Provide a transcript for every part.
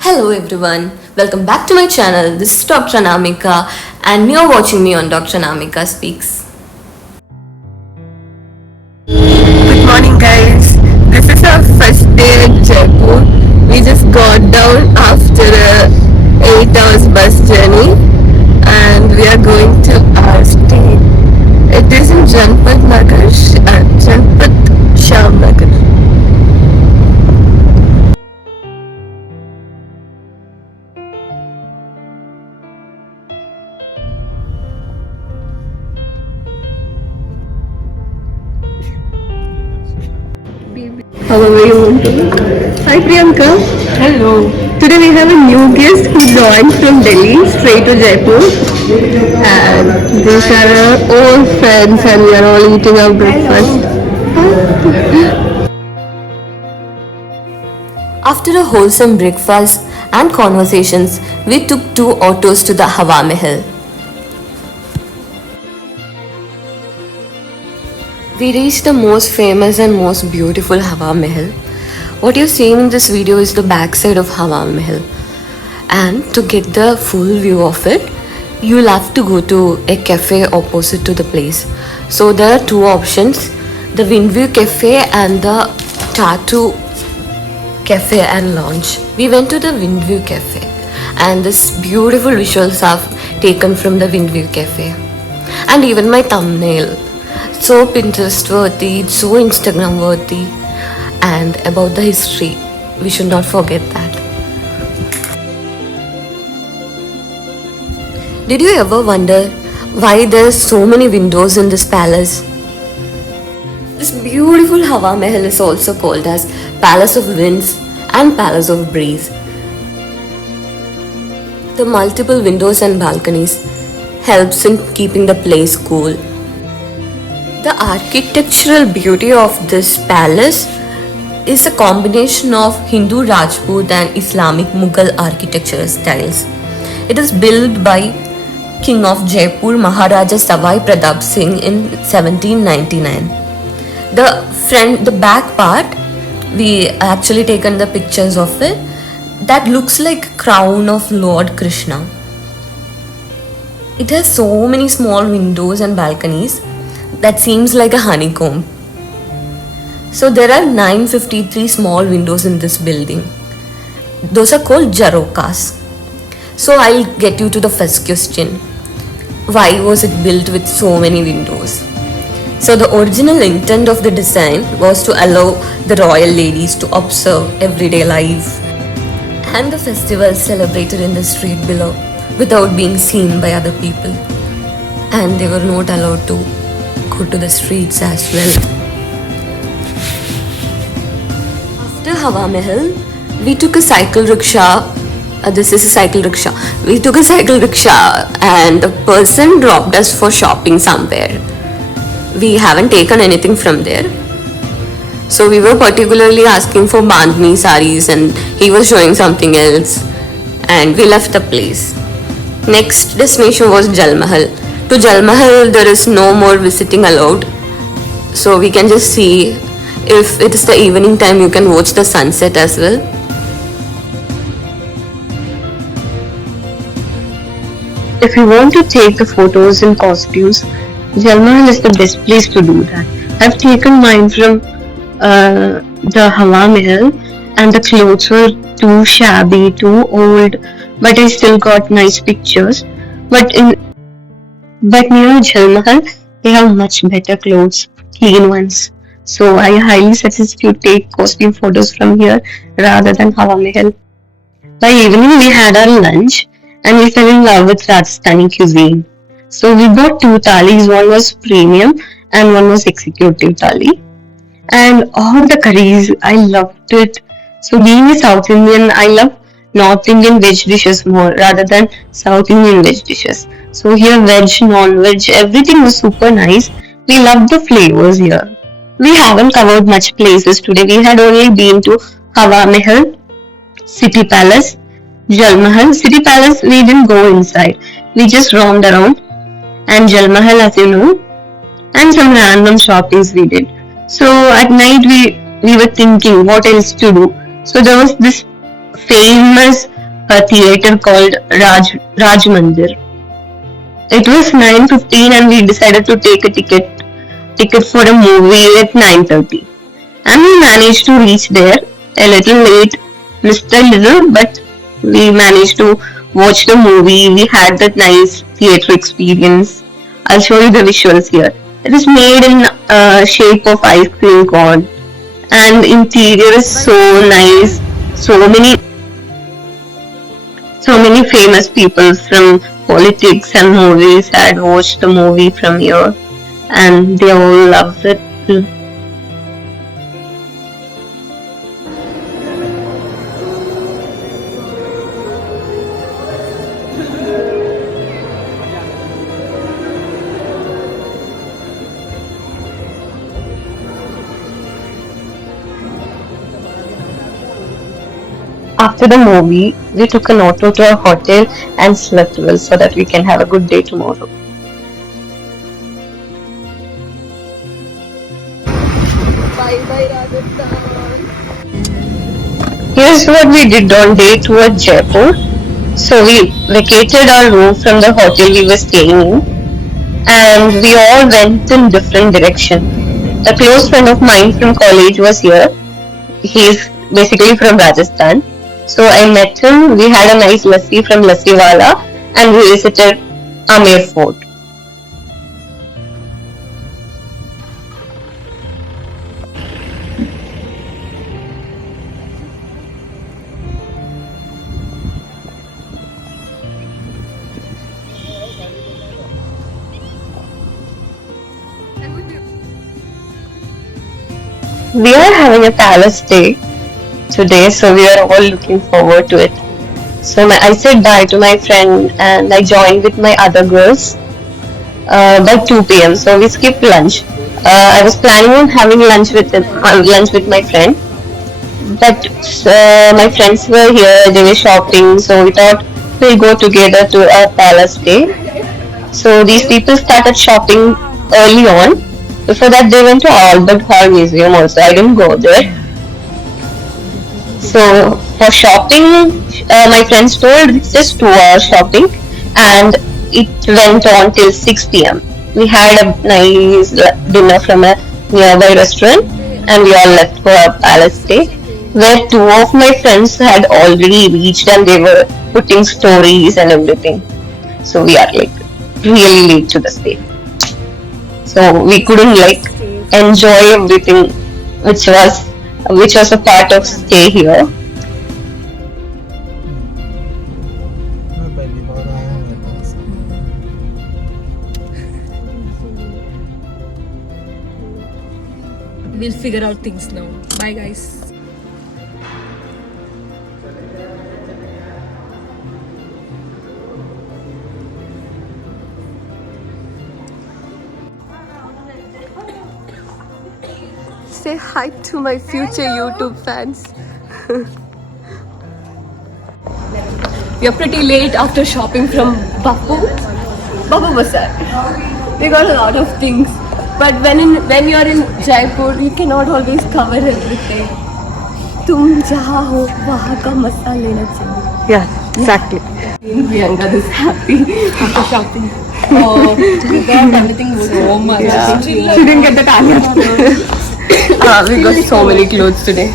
Hello everyone, welcome back to my channel. This is Dr. Anamika and you're watching me on Dr. Anamika Speaks. Good morning, guys. This is our first day at Jaipur. We just got down after a 8 hours bus journey and we are going to our stay. It is in Janpat Sham Nagar. How are you? Hi Priyanka. Hello. Today we have a new guest who joined from Delhi straight to Jaipur. And these are our old friends and we are all eating our breakfast. After a wholesome breakfast and conversations, we took two autos to the Hawa Mahal. We reached the most famous and most beautiful Hawa Mahal. What you're seeing in this video is the backside of Hawa Mahal. And to get the full view of it, you'll have to go to a cafe opposite to the place. So there are two options, the Windview Cafe and the Tattoo Cafe and Lounge. We went to the Windview Cafe and this beautiful visuals I've taken from the Windview Cafe. And even my thumbnail. So Pinterest worthy, it's so Instagram worthy, and about the history. We should not forget that. Did you ever wonder why there's so many windows in this palace? This beautiful Hawa Mahal is also called as Palace of Winds and Palace of Breeze. The multiple windows and balconies helps in keeping the place cool. The architectural beauty of this palace is a combination of Hindu Rajput and Islamic Mughal architectural styles. It is built by King of Jaipur Maharaja Savai Pratap Singh in 1799. The back part, we actually taken the pictures of it. That looks like crown of Lord Krishna. It has so many small windows and balconies that seems like a honeycomb. So there are 953 small windows in this building. Those are called Jarokas. So I'll get you to the first question. Why was it built with so many windows? So the original intent of the design was to allow the royal ladies to observe everyday life and the festivals celebrated in the street below without being seen by other people. And they were not allowed to go to the streets as well. After Hawa Mahal, we took a cycle rickshaw. This is a cycle rickshaw. We took a cycle rickshaw and the person dropped us for shopping somewhere. We haven't taken anything from there. So we were particularly asking for Bandhani saris and he was showing something else and we left the place. Next destination was Jal Mahal. To Jal Mahal there is no more visiting allowed. So we can just see, if it is the evening time you can watch the sunset as well. If you want to take the photos in costumes, Jal Mahal is the best place to do that. I've taken mine from the Hawa Mahal and the clothes were too shabby, too old, but I still got nice pictures. But near Jal Mahal, they have much better clothes, clean ones. So I highly suggest you take costume photos from here rather than Hawa Mahal. By evening, we had our lunch and we fell in love with Rajasthani cuisine. So we got two thalis, one was premium and one was executive thali. And all the curries, I loved it. So being a South Indian, I love North Indian veg dishes more rather than South Indian veg dishes. So here veg, non-veg, everything was super nice. We loved the flavors here. We haven't covered much places today. We had only been to Hawa Mahal, City Palace, Jal Mahal. City Palace, we didn't go inside. We just roamed around. And Jal Mahal, as you know, and some random shoppings we did. So at night we were thinking what else to do. So there was this famous theater called Raj Mandir. It was 9:15 and we decided to take a ticket for a movie at 9:30. And we managed to reach there a little late, missed a little, but we managed to watch the movie. We had that nice theater experience. I'll show you the visuals here. It is made in shape of ice cream cone, and interior is so nice. So many famous people from politics and movies had watched the movie from here, and they all loved it. After the movie, we took an auto to a hotel and slept well so that we can have a good day tomorrow. Bye bye Rajasthan. Here's what we did on day 2 at Jaipur. So we vacated our room from the hotel we were staying in, and we all went in different direction. A close friend of mine from college was here. He's basically from Rajasthan. So I met him, we had a nice lassi from Lassiwala, and we visited Amer Fort. We are having a palace day today, so we are all looking forward to it. So I said bye to my friend and I joined with my other girls by 2 p.m. So we skipped lunch. I was planning on having lunch with my friend, but my friends were here. They were shopping, so we thought we'll go together to a palace day. So these people started shopping early on. Before that, they went to Albert Hall Museum also. I didn't go there. So for shopping, my friends told it's just 2 hour shopping, and it went on till 6 p.m. We had a nice dinner from a nearby restaurant, and we all left for a palace day, where 2 of my friends had already reached and they were putting stories and everything. So we are like really late to the stay. So we couldn't like enjoy everything which was a part of stay here. We'll figure out things now. Bye guys. Say hi to my future YouTube fans. We are pretty late after shopping from Babu Bazaar. We got a lot of things, but when you are in Jaipur, you cannot always cover everything. तुम जहाँ हो वहाँ का मजा लेना चाहिए. Yeah, exactly. Priyanka is happy after shopping. Oh, we got everything so much. Yeah. She didn't get the target. We got so many clothes today.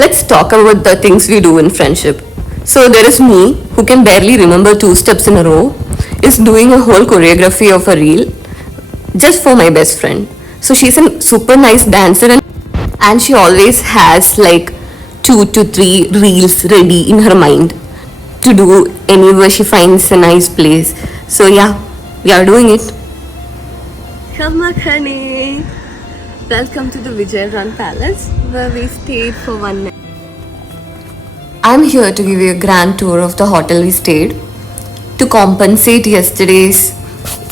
Let's talk about the things we do in friendship. So there is me, who can barely remember 2 steps in a row, is doing a whole choreography of a reel just for my best friend. So she's a super nice dancer, and she always has like 2 to 3 reels ready in her mind to do anywhere she finds a nice place. So yeah, we are doing it. Kamakhane. Welcome to the Vijay Run Palace, where we stayed for 1 night. I'm here to give you a grand tour of the hotel we stayed. To compensate yesterday's,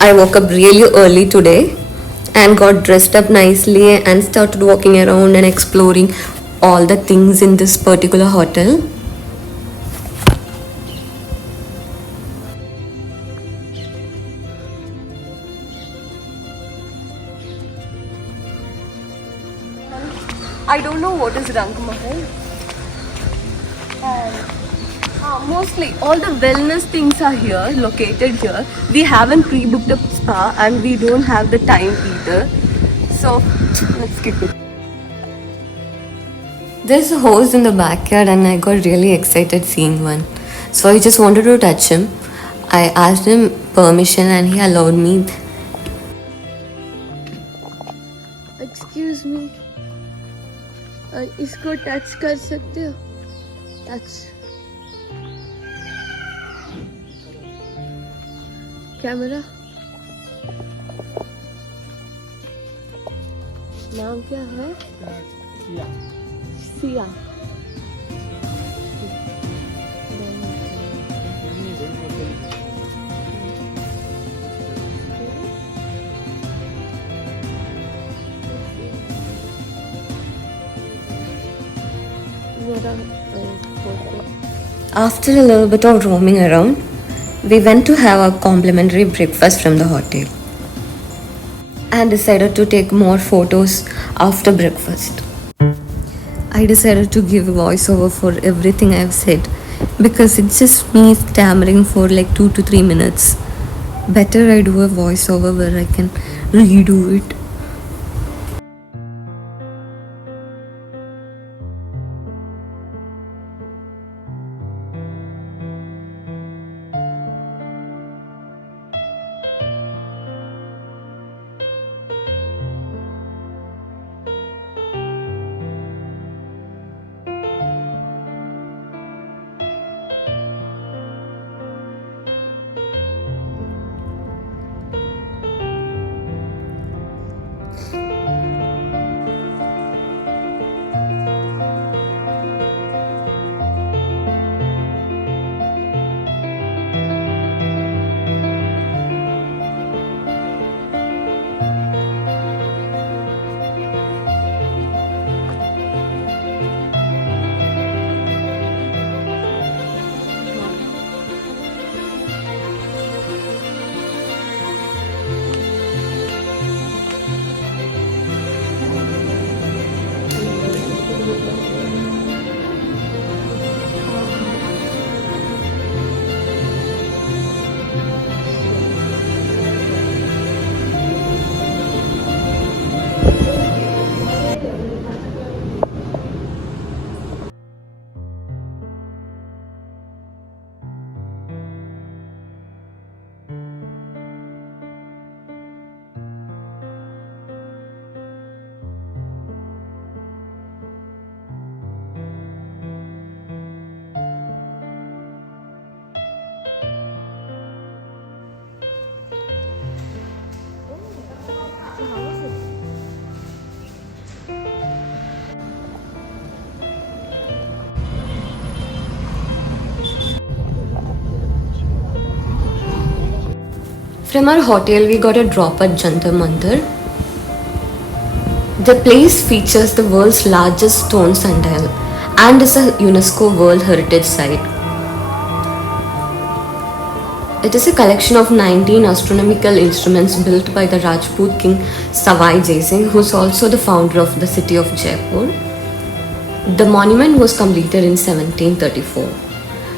I woke up really early today and got dressed up nicely and started walking around and exploring all the things in this particular hotel. I don't know what is Rank Mahal. Mostly all the wellness things are here, located here. We haven't pre-booked a spa and we don't have the time either. So let's skip it. There's a horse in the backyard and I got really excited seeing one. So I just wanted to touch him. I asked him permission and he allowed me. Excuse me. इसको touch कर सकते हो? Touch. Camera. नाम क्या है? Siya. After a little bit of roaming around, we went to have a complimentary breakfast from the hotel and decided to take more photos after breakfast. I decided to give a voiceover for everything I've said because it's just me stammering for like 2 to 3 minutes. Better I do a voiceover where I can redo it. From our hotel, we got a drop at Jantar Mandir. The place features the world's largest stone sundial and is a UNESCO World Heritage Site. It is a collection of 19 astronomical instruments built by the Rajput king Savai Jai Singh, who is also the founder of the city of Jaipur. The monument was completed in 1734.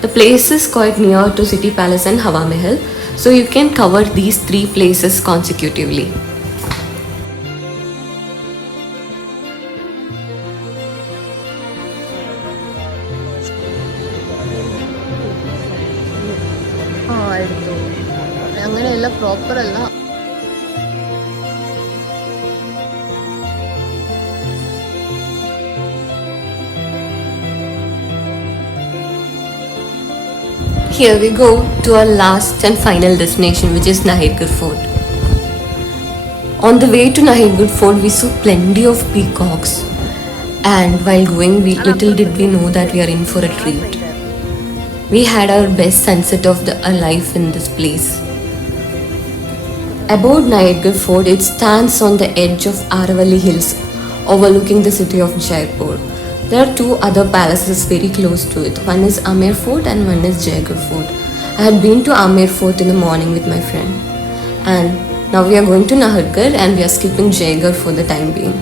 The place is quite near to City Palace and Hawa Mahal, so you can cover these three places consecutively. അങ്ങനെയല്ല proper അല്ല. Here we go to our last and final destination, which is Nahirgarh Fort. On the way to Nahirgarh Fort, we saw plenty of peacocks, and while going, little did we know that we are in for a treat. We had our best sunset of our life in this place. About Niagara Fort, it stands on the edge of Aravalli Hills, overlooking the city of Jaipur. There are two other palaces very close to it. One is Amer Fort and one is Jayagarh Fort. I had been to Amer Fort in the morning with my friend. And now we are going to Nahargarh and we are skipping Jayagarh for the time being.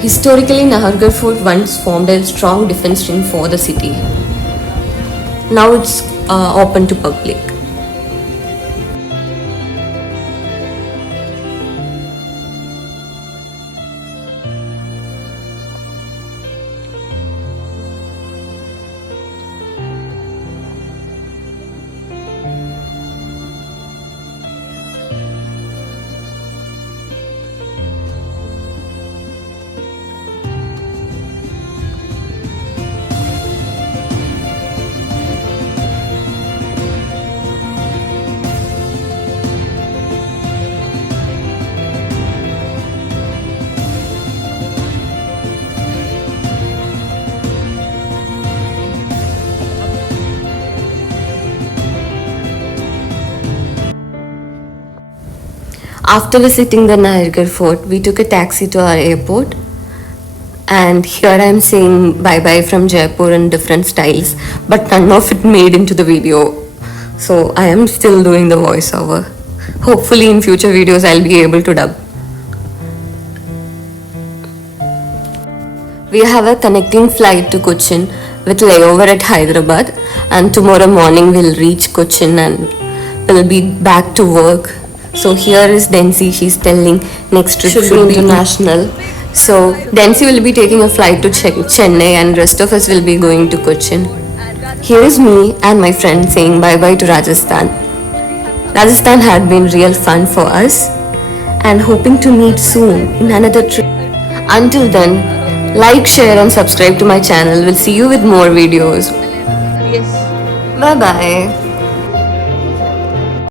Historically, Nahargarh Fort once formed a strong defense ring for the city. Now it's open to public. After visiting the Nahargarh Fort, we took a taxi to our airport. And here I am saying bye bye from Jaipur in different styles, but none of it made into the video. So I am still doing the voiceover. Hopefully, in future videos, I'll be able to dub. We have a connecting flight to Cochin with layover at Hyderabad, and tomorrow morning we'll reach Cochin and we'll be back to work. So here is Densi, she's telling next trip should be international. So Densi will be taking a flight to Chennai and rest of us will be going to Cochin. Here is me and my friend saying bye bye to Rajasthan. Rajasthan had been real fun for us and hoping to meet soon in another trip. Until then, like, share and subscribe to my channel. We'll see you with more videos. Yes. Bye bye.